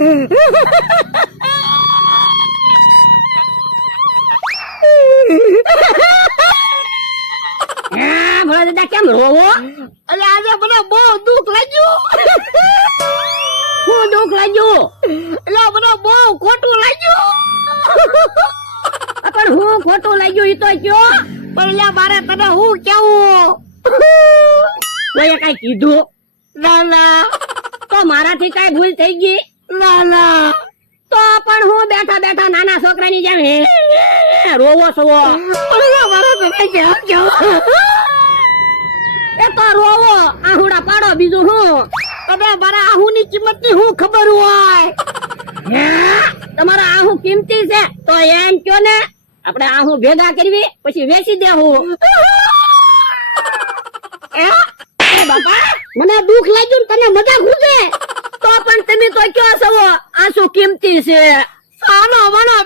હા ભોળા દાદા કેમ રોવો? એટલે આજે મને બહુ દુઃખ લાગ્યું. શું દુઃખ લાગ્યું? એટલે મને બહુ ખોટું લાગ્યું. પણ હું ખોટું લાગ્યું એ તો કયો? પણ એટલે મારે તને હું કેવું? કોઈએ કઈ કીધું? ના ના. તો મારાથી કઈ ભૂલ થઈ ગઈ? ના ના. તો પણ હું બેઠા બેઠા નાના છોકરાની જેમ હે? રોવો કેવું એ તો રોવો. આહુડા પાડો બીજું હું. અબે મારા આહુની કિંમતની હું ખબર હોય? તમારા આહુ કિંમતી છે તો એમ કયો ને? આપણે આહુ ભેગા કરવી પછી વેચી દેવું. એ એ બાપા મને દુખ લાગ્યું તને મજા ઘૂસે તો પણ તમે તો કયો છો આ શું છે. આનો મનો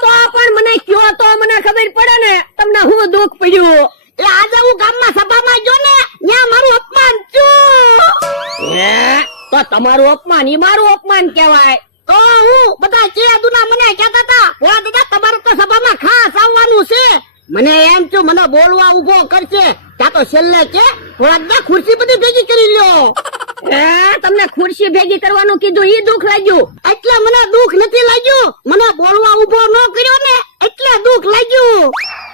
તો પણ મને કયો તો મને ખબર પડે ને તમને હું દુઃખ પડ્યું? એ આજે હું ગામમાં સભામાં ગયો ને ત્યાં મારું અપમાન થયું. તો તમારું અપમાન ઈ મારું અપમાન કહેવાય. તો હું બધા જે દુના મને કહેતા હતા વા દાદા તમારે તો સભામાં ખાસ આવવાનું છે. મને એમ છું મને બોલવા ઊભો કરશે ત્યાં તો છેલ્લે કે ખુરશી બધી ભેગી કરી લ્યો. તમને ખુરશી ભેગી કરવાનું કીધું ઈ દુઃખ લાગ્યું. એટલે મને દુઃખ નથી લાગ્યું. મને બોલવા ઊભો ન કર્યો ને એટલે દુઃખ લાગ્યું.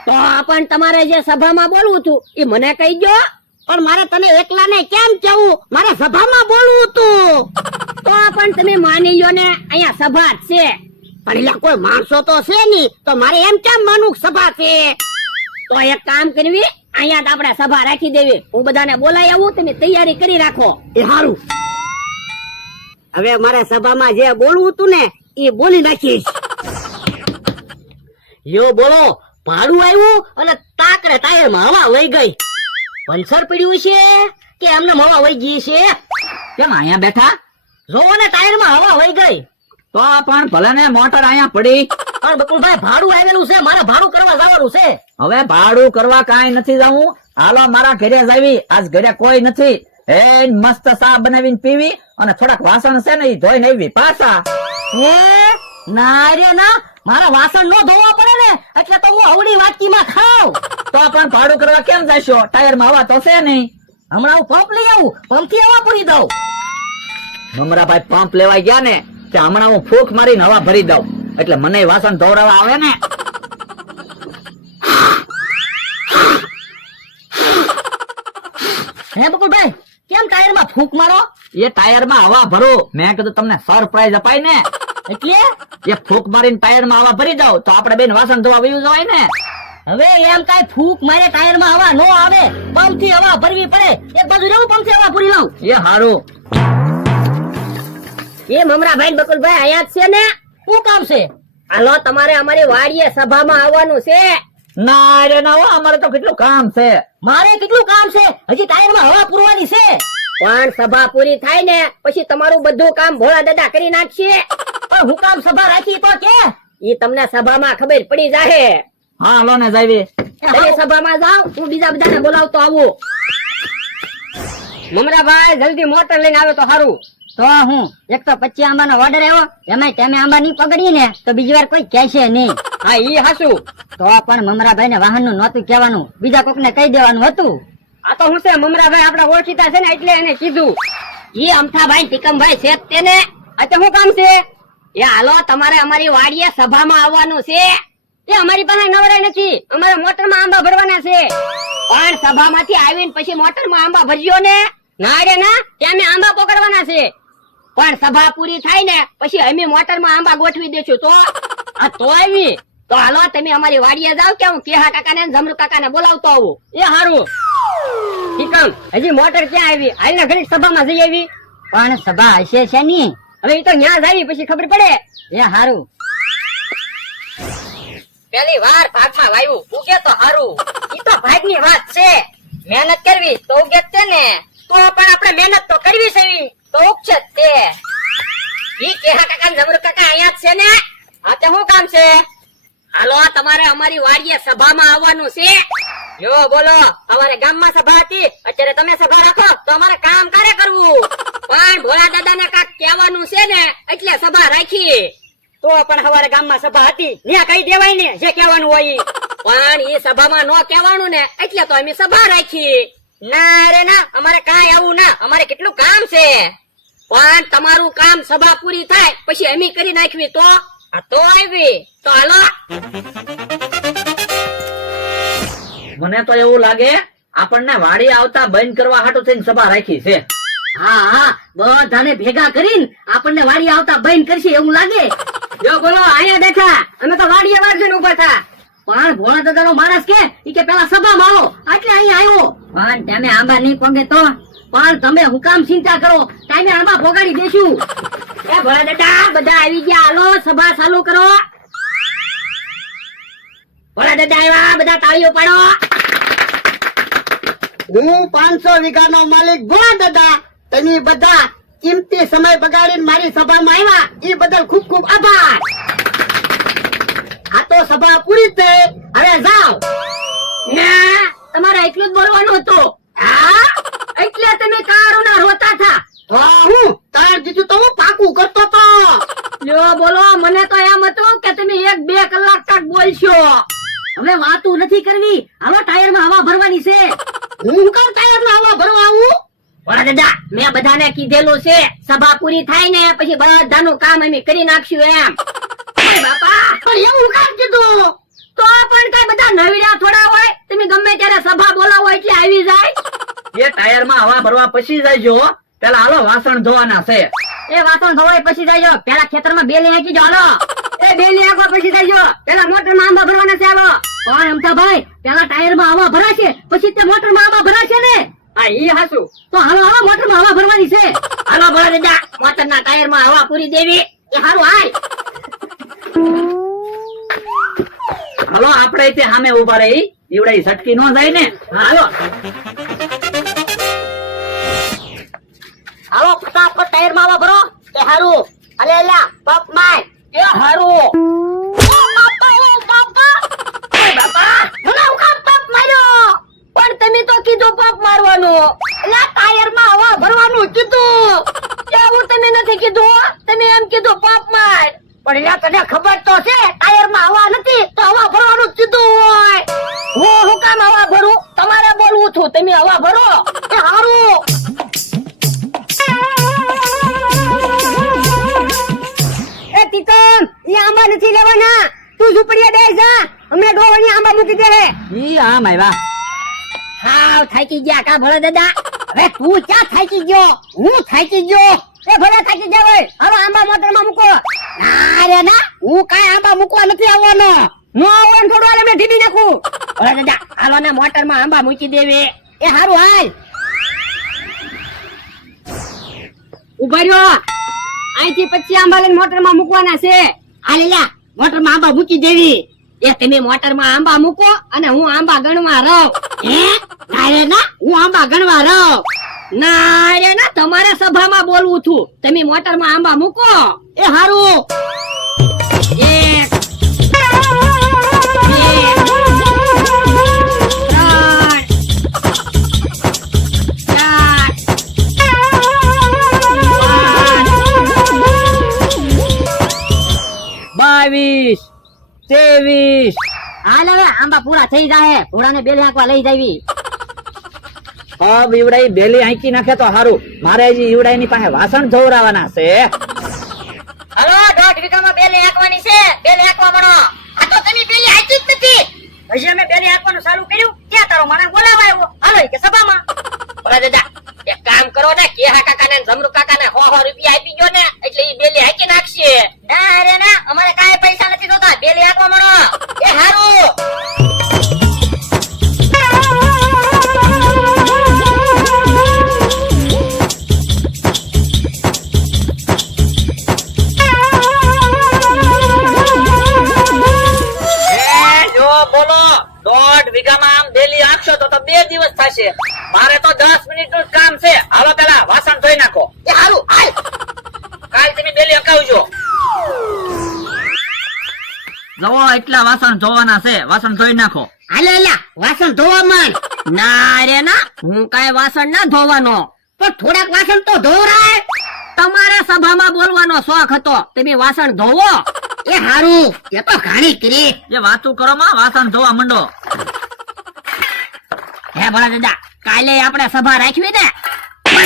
તો પણ તમારે જે સભામાં બોલવું હતું એ મને કહી ગયો પણ મારે તને એકલાને કેમ કેવું? મારે સભામાં બોલવું હતું. તો પણ તમે માની લ્યો ને અહીંયા સભા જ છે. પણ એટલે કોઈ માણસો તો છે નહીં તો મારે એમ કેમ માનવું સભા છે? તો એક કામ કરવી અહીંયા આપણે સભા રાખી દેવી. હું બધાને બોલાય આવું તમે તૈયારી કરી રાખો. એ સારું હવે મારા સભામાં જે બોલવું હતું ને એ બોલી નાખીશ. યો બોલો ભાડું આવ્યું અને તાકડે ટાયરમાં હવા વહી ગઈ. પંચર પડ્યું છે કે એમને હવા વહી ગઈ છે? કેમ અહીંયા બેઠા? જોવો ને ટાયરમાં હવા વહી ગઈ. તો પણ ભલે ને મોટર અહીંયા પડી. પણ બકુલભાઈ ભાડું આવેલું છે મારે ભાડું કરવા જવાનું છે. હવે ભાડું કરવા કાંઈ નથી જવું. હાલો મારા ઘરે જ આવી. આજ ઘરે કોઈ નથી. એ મસ્ત ચા બનાવીને પીવી અને થોડાક વાસણ છે ને ઈ ધોઈને આવી પાછા. એ ના રે ના. મારા વાસણ નો ધોવા પડે ને એટલે તો હું અવળી વાટકીમાં ખાવ તો પણ ભાડું કરવા કેમ જશો? ટાયરમાં હવા તો છે નહીં. હમણાં હું પંપ લઈ આવું. પંપથી હવા પૂરી દઉં. મમરાભાઈ પંપ લેવા ગયા ને કે હમણાં હું ફૂંક મારીને હવા ભરી દઉં. એટલે મને વાસણ ધોરવા આવે ને? હે બકુલભાઈ કેમ ટાયરમાં ફૂંક મારો? એ ટાયરમાં હવા ભરો. મેં કીધું તમને સરપ્રાઈઝ અપાય ને. એટલે? એ ફૂંક મારીને ટાયરમાં હવા ભરી જાવ તો આપણે બેન વાસણ ધોવા વયું જવાય ને. હવે એમ કઈ ફૂંક મારે ટાયરમાં હવા નો આવે પંપથી હવા ભરવી પડે એક બાજુ રહેવું પંપથી હવા પૂરી લઉં. એ હારું. એ મમરા ભાઈ બકુલભાઈ અહીંયા જ છે ને? શું કામ છે? હાલો તમારે અમારી વાડીએ સભામાં આવવાનું છે. ના રે ના હો અમારે તો કેટલું કામ છે. મારે કેટલું કામ છે? હજી ટાયરમાં હવા પૂરવાની છે. પણ સભા પૂરી થાય ને પછી તમારું બધું કામ ભોળા દાદા કરી નાખશે. પણ હું કામ સભા રાખી તો કે? ઈ તમને સભામાં ખબર પડી જાહે. હા હાલો ને જાવી. તમે સભામાં જાઓ હું બીજા બધાને બોલાવતો આવું. મમરાભાઈ જલ્દી મોટર લઈને આવે તો સારું તો હું? એક તો પચી આંબા નો ઓર્ડર આવ્યો એમાં તમે આંબા નહીં પકડી ને, તો બીજી વાર કોઈ કહેશે નહીં. હા, ઈ હાસું તો પણ મમરાભાઈ ને વાહનનું નહોતું કહેવાનું. બીજા કોક ને કહી દેવાનું હતું. આ તો હું છે, મમરાભાઈ આપડા ઓળખીતા છે ને, એટલે એને કીધું. ઈ અમથાભાઈ, ટીકમભાઈ છે તેને. અચ્છા શું કામ છે? એ હાલો, તમારે અમારી વાડીએ સભામાં આવવાનું છે. એ અમારી પાસે નવરાય નથી. અમારે મોટરમાં આંબા ભરવાના છે. પણ સભામાંથી આવીને પછી મોટરમાં આંબા ભરજો ને. ના રે ના ત્યાં આંબા પકડવાના છે. પણ સભા પૂરી થાય ને પછી અમે મોટરમાં આંબા ગોઠવી દેશું. તો? આ તો આવી તો હાલો તમે અમારી વાડીએ જાવ કે હું કેહા કાકા ને જમરૂ કાકાને બોલાવતો આવું. એ હારું. ઠીકમ હજી મોટર ક્યાં આવી? હાલના ઘડી સભામાં જઈ આવી. પણ સભા હશે છે ની હવે એ તો ન્યા જ આવી પછી ખબર પડે. એ હારું. પેલી વાર ભાગમાં વાયુ. ઉગે તો હારું. ઈ તો ભાગની વાત છે. મહેનત કરવી તો ઉગે ને. તો પણ આપણે મહેનત તો કરવી છે ઈ. તો ઉગશે તે ઈ કાકા ને કાકા અહીંયા છે ને હા તે શું કામ છે હાલો તમારે અમારી વાડીએ સભામાં આવવાનું છે? યો, બોલો, અમારે ગામમાં સભા હતી. અત્યારે તમે સભા રાખો, તો અમારે કામ કારે કરવું. પણ ભોળા દાદા ને કાક કહેવાનું છે ને, એટલે સભા રાખી. તો પણ હવારે ગામમાં સભા હતી. ત્યાં કઈ દેવાય ને, જે કહેવાનું હોય પણ એ સભામાં નો કહેવાનું ને, એટલે તો અમે સભા રાખી. ના રે, ના, અમારે કાંઈ આવું ના. અમારે કેટલું કામ છે. પણ તમારું કામ સભા પૂરી થાય પછી એમી કરી નાખવી તો? આ તો આવી. તો હાલો. મને તો એવું લાગે આપણને વાડી આવતા બંધ કરવા હાટુ થઈને સભા રાખી છે. હા હા બધાને ભેગા કરીને આપણને વાડી આવતા બંધ કરશે એવું લાગે. જો બોલો અહીંયા બેઠા. અમે તો વાડીએ વારસે ઊભા થા. પણ ભોળા દાદા નો માણસ કે? કે પેલા સભા આવો. એટલે અહીંયા આવ્યો. પણ તમે આંબા નહીં પોગે તો? પણ તમે હું ચિંતા કરો. ટાઈમે આંબા પોગાડી દેશું. એ ભોળા દાદા બધા આવી ગયા. હાલો, સભા ચાલુ કરો. ભોળા દાદા આવ્યા. બધા તાળીઓ પાડો. હું પાંચસો વીઘા નો માલિક ભોળા દાદા તમે બધા કિંમતી સમય બગાડીને મારી સભામાં આવ્યા. એ બદલ ખૂબ ખૂબ આભાર. તો સભા પૂરી થઈ. હવે જાઓ. ના તમારે એટલું જ બોલવાનું હતું. હા? એટલે તમે કારોના રોતા થા. હું તાર દીધું તો હું પાકું કરતો તો. લ્યો બોલો મને તો એમ હતું કે તમે એક બે કલાક તક બોલશો. હવે વાતું નથી કરવી. હવે ટાયરમાં હવા ભરવાની છે. હું કર ટાયરમાં હવા ભરવા આવું? વડા દાદા મેં બધાને કીધેલું છે. સભા પૂરી થાય ને પછી બધાનું કામ અમે કરી નાખશું એમ. પણ એવું કામ કીધું? તો પણ કઈ બધા નવીડા થોડા હોય? તમે ગમે ત્યારે સભા બોલાવો એટલે આવી જાય. એ ટાયરમાં હવા ભરવા પછી જાય પેલા હાલો વાસણ ધોવાના છે. એ વાસણ ધોવાય પછી જાયજો પેલા ખેતરમાં બેલી નાખી જો એ બેલી નાખવા પછી જાયજો પેલા મોટરમાં આંબા ભરવાના છે હાલો. પણ અમથા ભાઈ? પેલા ટાયરમાં હવા ભરાશે પછી તે મોટરમાં હવા ભરાશે ને? હા ઈ હાસુ તો હાલો હાલો મોટરમાં હવા ભરવાની છે. હાલો ભોળા દાદા મોટર ના ટાયરમાં હવા પૂરી દેવી. એ હારું હાય. હાલો, આપણે તે સામે ઊભા રહી. ઈવડે સટકી નો જાય ને. હાલો. હાલો ફટાફટ ટાયરમાં ભરો. એ હારું. અલે અલ્યા પપ માય એ હારું. હું ભરવાનું કીધું એવું તમે નથી કીધું તમે એમ કીધું પાપ માર. પણ એટલે તને ખબર તો છે ટાયરમાં હવા નથી તો હવા ભરવાનું કીધું હોય. હું હું કામ હવા ભરું? તમારે બોલવું છું તમે હવા ભરો. એ હારું. એ તીતમ એ આંબા નથી લેવાના. તું ઝૂંપડીએ બેસ જા. અમે ડોવાની આંબા મૂકી દે. ઈ આમ આવ્યા. હાવ થાકી ગયા કા ભળો દાદા? હવે તું ક્યાં થાકી ગયો? હું થાકી ગયો. એ ભલે થાકી જાવ હાલો આંબા મોટરમાં મૂકો. ના રે ના, હું કાંઈ આંબા મૂકવા નથી આવવાનો. નો આવો એમ થોડું અમે ઢીબી નાખું. ભોળા દાદા હાલો ને મોટરમાં આંબા મૂકી દેવે. એ હારું, હાલ. ઊભા રહ્યો. પછી આંબા લઈને મોટરમાં મૂકવાના છે. હાલે લ્યા મોટરમાં આંબા મૂકી દેવી. એ તમે મોટરમાં આંબા મૂકો અને હું આંબા ગણવા રહું. હે? ના, હું આંબા ગણવા રહું. ના રે ના તમારે સભામાં બોલવું છું. તમે મોટરમાં આંબા મૂકો. એ હારું. એક બાવીસ, ત્રેવીસ. હાલ હવે આંબા પૂરા થઈ જાય ઘોડાને બે નાખવા લઈ જાવી. હવે ઈવડાઈ બેલી આંકી નાખે તો હારું. મારે હજી ઈવડાઈ ની પાસે વાસણ ધોવરાવાના છે. હલો દોઢ વીઘામાં બેલી આંકવાની છે. બેલી હાંકવા મળો. આ તો તમે બેલી આંકી જ નથી. હજી અમે બેલી હાંકવાનું ચાલુ કર્યું. ત્યાં તારો માણસ બોલાવા આવ્યો. હાલો કે સભામાં. બોલા દાદા એક કામ કરો ને કેહા કાકા ને જમરૂ કાકા ને હો હો રૂપિયા મારે તો દસ મિનિટનું કામ છે. હાલો પેલા વાસણ ધોઈ નાખો. એ હારું આય કાલ તમે બેલી અકાવજો. જવો એટલા વાસણ ધોવાના છે. વાસણ ધોઈ નાખો. હાલે હાલા વાસણ ધોવા માંડ. ના રે ના હું કાંઈ વાસણ ના ધોવાનો. પણ થોડાક વાસણ તો ધોવરાય તમારે સભામાં બોલવાનો શોખ હતો. તમે વાસણ ધોવો. એ હારું. એ તો ઘાણી કરી. એ વાતું કરો માં વાસણ ધોવા માંડો. હે ભલા દાદા કાલે આપણે સભા રાખવી ને.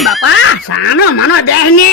બાપા સાનો મનો દેહ ને